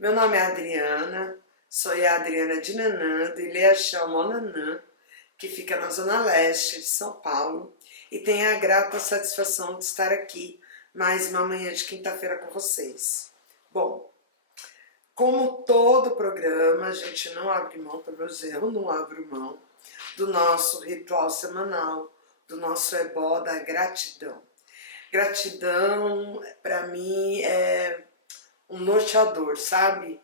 Meu nome é Adriana, sou a Adriana de Nanã, de Ilhéachão, Monanã, que fica na zona leste de São Paulo, e tenho a grata satisfação de estar aqui mais uma manhã de quinta-feira com vocês. Bom, como todo programa, a gente não abre mão, pelo menos eu não abro mão, do nosso ritual semanal, do nosso ebó da gratidão. Gratidão, para mim, é um norteador, sabe?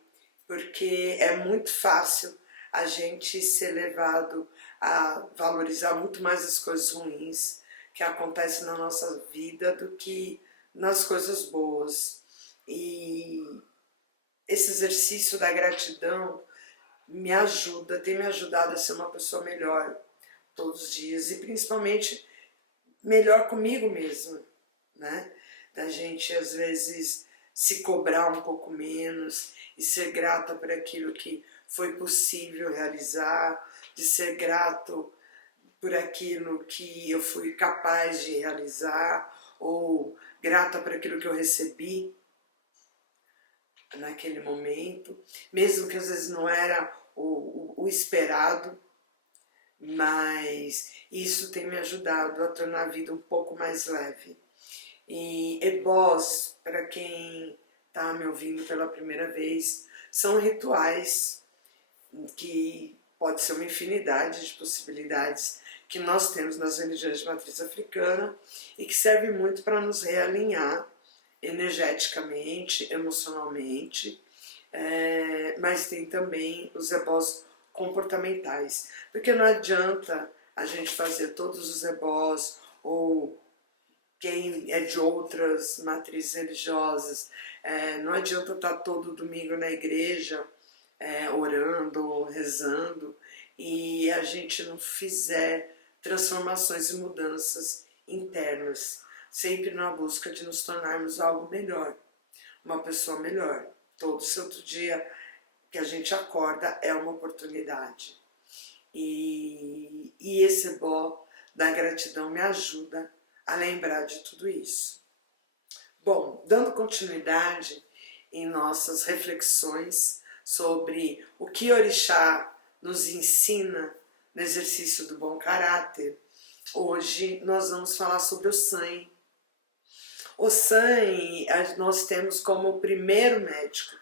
Porque é muito fácil a gente ser levado a valorizar muito mais as coisas ruins que acontecem na nossa vida do que nas coisas boas. E esse exercício da gratidão me ajuda, tem me ajudado a ser uma pessoa melhor todos os dias e principalmente melhor comigo mesma, né? Da gente às vezes se cobrar um pouco menos e ser grata por aquilo que foi possível realizar, de ser grato por aquilo que eu fui capaz de realizar, ou grata por aquilo que eu recebi naquele momento, mesmo que às vezes não era o esperado, mas isso tem me ajudado a tornar a vida um pouco mais leve. E ebós, para quem está me ouvindo pela primeira vez, são rituais que pode ser uma infinidade de possibilidades que nós temos nas religiões de matriz africana e que serve muito para nos realinhar energeticamente, emocionalmente, mas tem também os ebós comportamentais, porque não adianta a gente fazer todos os ebós ou quem é de outras matrizes religiosas, não adianta estar todo domingo na igreja orando, rezando, e a gente não fizer transformações e mudanças internas, sempre na busca de nos tornarmos algo melhor, uma pessoa melhor. Todo santo dia que a gente acorda é uma oportunidade. E esse ebó da gratidão me ajuda a lembrar de tudo isso. Bom, dando continuidade em nossas reflexões sobre o que Orixá nos ensina no exercício do bom caráter, hoje nós vamos falar sobre o sangue. O sangue nós temos como o primeiro médico,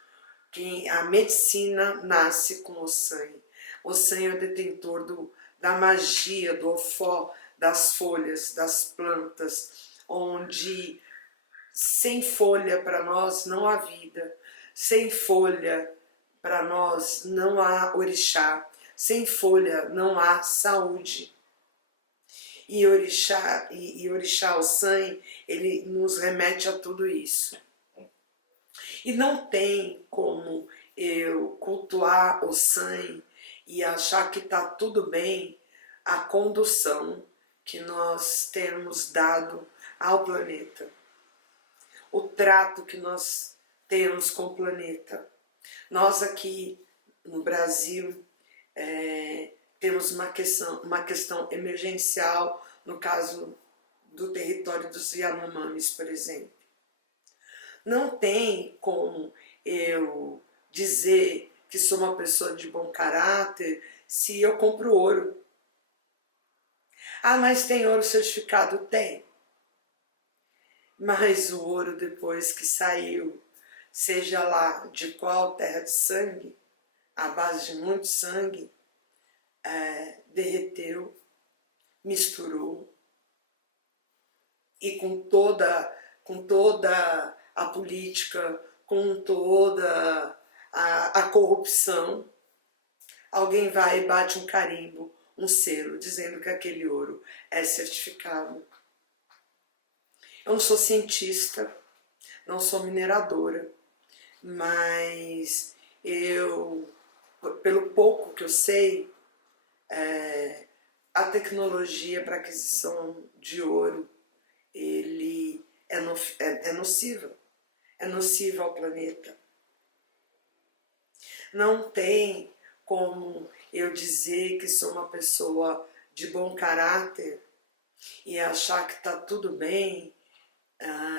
que a medicina nasce com o sangue. O sangue é o detentor da magia, do ofó, das folhas, das plantas, onde sem folha para nós não há vida, sem folha para nós não há orixá, sem folha não há saúde. E orixá, o sangue, ele nos remete a tudo isso. E não tem como eu cultuar o sangue e achar que está tudo bem a condução que nós temos dado ao planeta. O trato que nós temos com o planeta. Nós aqui no Brasil temos uma questão emergencial no caso do território dos Yanomamis, por exemplo. Não tem como eu dizer que sou uma pessoa de bom caráter se eu compro ouro. Ah, mas tem ouro certificado? Tem. Mas o ouro, depois que saiu, seja lá de qual terra de sangue, à base de muito sangue, derreteu, misturou, e com toda a política, com toda a corrupção, alguém vai e bate um carimbo, um selo, dizendo que aquele ouro é certificado. Eu não sou cientista, não sou mineradora, mas pelo pouco que eu sei, a tecnologia para aquisição de ouro, ele é nociva ao planeta. Não tem como eu dizer que sou uma pessoa de bom caráter e achar que está tudo bem,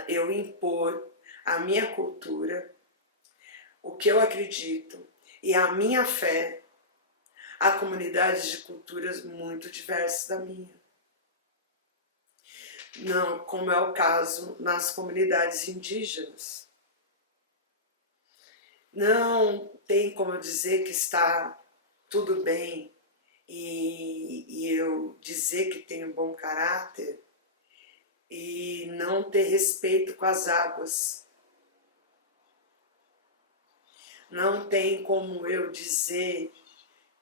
eu impor a minha cultura, o que eu acredito e a minha fé, há comunidades de culturas muito diversas da minha. Não, como é o caso nas comunidades indígenas. Não tem como eu dizer que está tudo bem e eu dizer que tenho bom caráter e não ter respeito com as águas. Não tem como eu dizer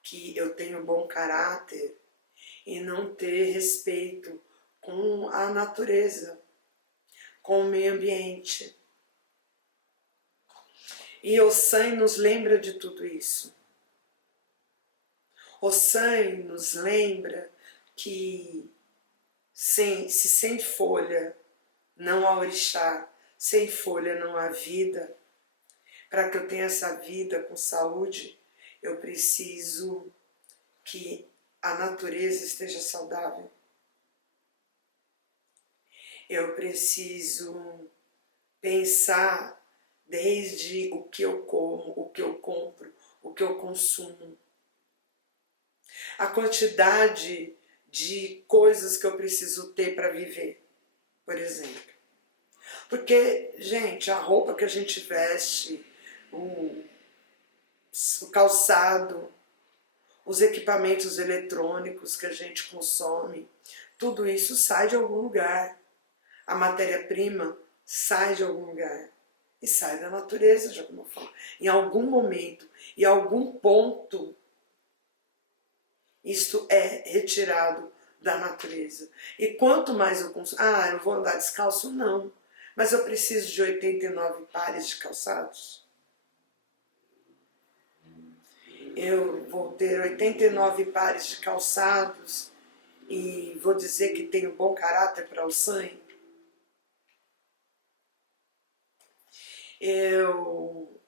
que eu tenho bom caráter e não ter respeito com a natureza, com o meio ambiente. E o Ossan nos lembra de tudo isso. O Ossan nos lembra que se sem folha não há orixá, sem folha não há vida. Para que eu tenha essa vida com saúde, eu preciso que a natureza esteja saudável. Eu preciso pensar desde o que eu como, o que eu compro, o que eu consumo. A quantidade de coisas que eu preciso ter para viver, por exemplo. Porque, gente, a roupa que a gente veste, o calçado, os equipamentos eletrônicos que a gente consome, tudo isso sai de algum lugar. A matéria-prima sai de algum lugar. E sai da natureza, de alguma forma. Em algum momento, em algum ponto, isto é retirado da natureza. E quanto mais eu consumo... Ah, eu vou andar descalço? Não. Mas eu preciso de 89 pares de calçados. Eu vou ter 89 pares de calçados e vou dizer que tenho bom caráter para o sangue. Eu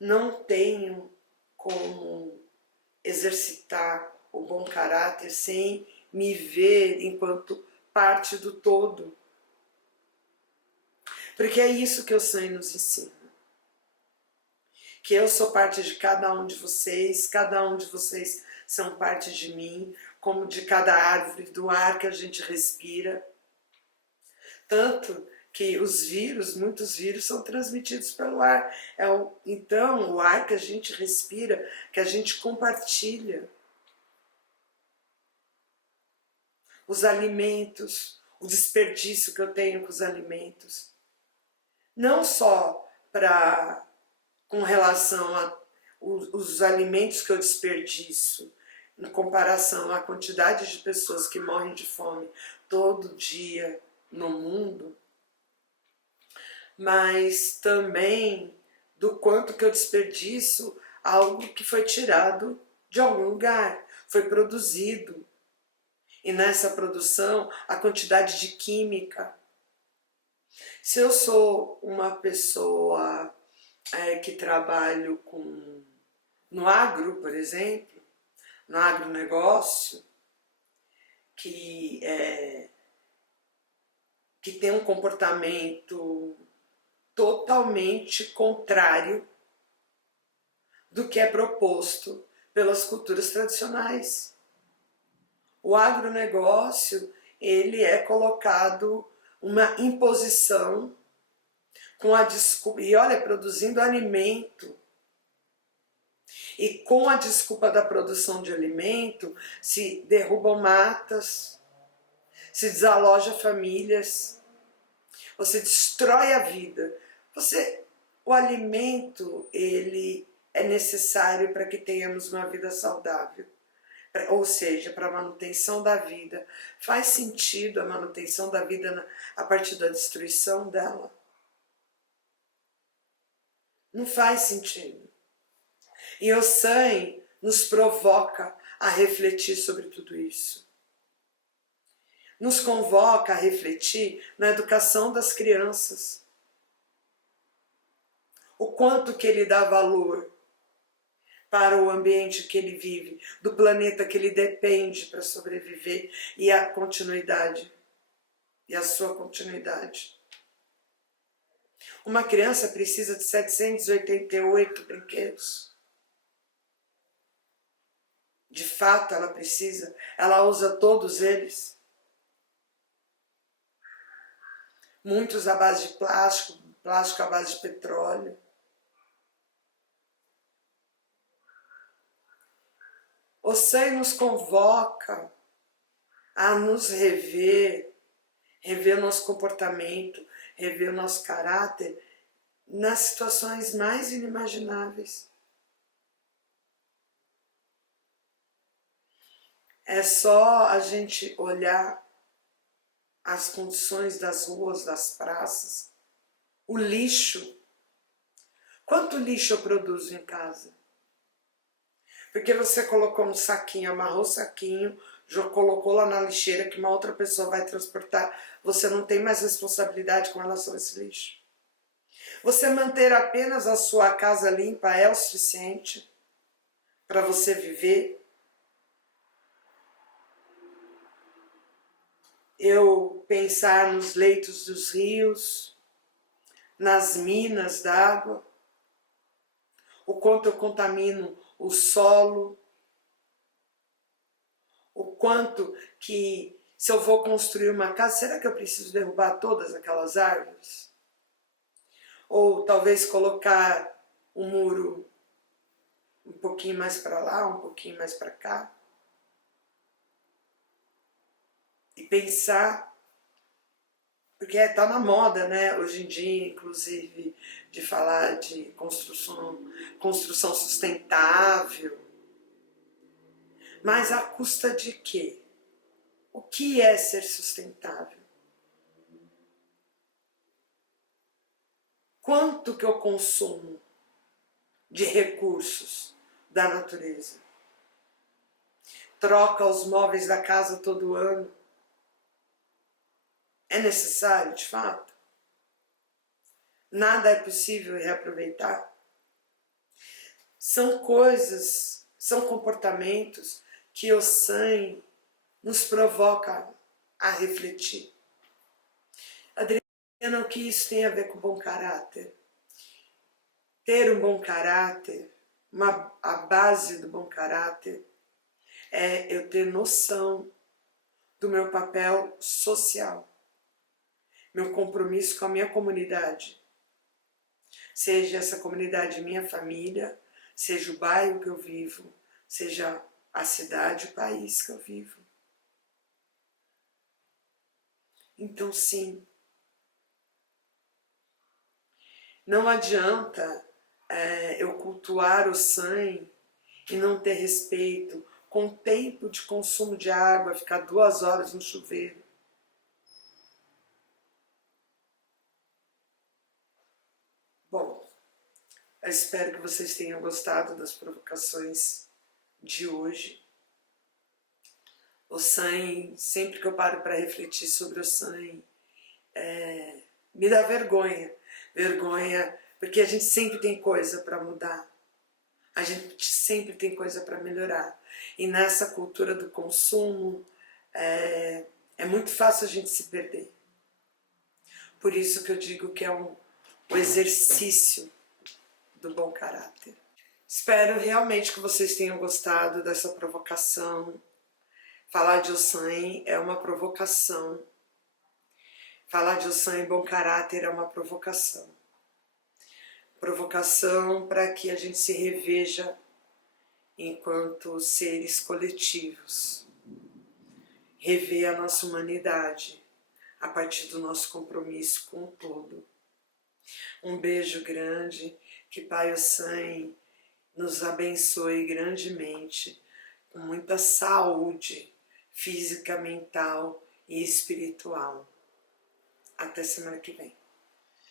não tenho como exercitar o bom caráter sem me ver enquanto parte do todo. Porque é isso que o sangue nos ensina. Que eu sou parte de cada um de vocês são parte de mim, como de cada árvore, do ar que a gente respira. Tanto que os vírus, muitos vírus são transmitidos pelo ar. Então, o ar que a gente respira, que a gente compartilha. Os alimentos, o desperdício que eu tenho com os alimentos. Não só com relação a os alimentos que eu desperdiço, em comparação à quantidade de pessoas que morrem de fome todo dia no mundo, mas também do quanto que eu desperdiço algo que foi tirado de algum lugar, foi produzido. E nessa produção, a quantidade de química. Se eu sou uma pessoa que trabalho no agro, por exemplo, no agronegócio, que tem um comportamento totalmente contrário do que é proposto pelas culturas tradicionais. O agronegócio, ele é colocado uma imposição com a desculpa, e olha, produzindo alimento. E com a desculpa da produção de alimento, se derrubam matas, se desaloja famílias, você destrói a vida. O alimento, ele é necessário para que tenhamos uma vida saudável. Ou seja, para a manutenção da vida. Faz sentido a manutenção da vida a partir da destruição dela? Não faz sentido. E o Ossan nos provoca a refletir sobre tudo isso. Nos convoca a refletir na educação das crianças. O quanto que ele dá valor para o ambiente que ele vive, do planeta que ele depende para sobreviver e a continuidade, e a sua continuidade. Uma criança precisa de 788 brinquedos. De fato, ela precisa. Ela usa todos eles. Muitos à base de plástico, plástico à base de petróleo. O SAI nos convoca a nos rever o nosso comportamento, rever o nosso caráter nas situações mais inimagináveis. É só a gente olhar as condições das ruas, das praças, o lixo. Quanto lixo eu produzo em casa? Porque você colocou um saquinho, amarrou o saquinho, já colocou lá na lixeira que uma outra pessoa vai transportar, você não tem mais responsabilidade com relação a esse lixo. Você manter apenas a sua casa limpa é o suficiente para você viver? Eu pensar nos leitos dos rios, nas minas d'água, o quanto eu contamino o solo, o quanto que, se eu vou construir uma casa, será que eu preciso derrubar todas aquelas árvores? Ou talvez colocar um muro um pouquinho mais para lá, um pouquinho mais para cá? E pensar, porque tá na moda, né, hoje em dia, inclusive, de falar de construção sustentável. Mas à custa de quê? O que é ser sustentável? Quanto que eu consumo de recursos da natureza? Troca os móveis da casa todo ano? É necessário, de fato? Nada é possível reaproveitar? São coisas, são comportamentos que o SAI nos provoca a refletir. Adriana, o que isso tem a ver com bom caráter? Ter um bom caráter, a base do bom caráter é eu ter noção do meu papel social, meu compromisso com a minha comunidade, seja essa comunidade minha família, seja o bairro que eu vivo, seja a cidade, o país que eu vivo. Então, sim, não adianta eu cultuar o SAI e não ter respeito com o tempo de consumo de água, ficar 2 horas no chuveiro. Bom, eu espero que vocês tenham gostado das provocações de hoje. O SAI, sempre que eu paro para refletir sobre o SAI, me dá vergonha. Vergonha, porque a gente sempre tem coisa para mudar. A gente sempre tem coisa para melhorar. E nessa cultura do consumo, é muito fácil a gente se perder. Por isso que eu digo que é o exercício do bom caráter. Espero realmente que vocês tenham gostado dessa provocação. Falar de Ossan é uma provocação. Falar de Ossan em bom caráter é uma provocação. Provocação para que a gente se reveja enquanto seres coletivos. Rever a nossa humanidade a partir do nosso compromisso com o todo. Um beijo grande, que Pai Ossan nos abençoe grandemente, com muita saúde física, mental e espiritual. Até semana que vem.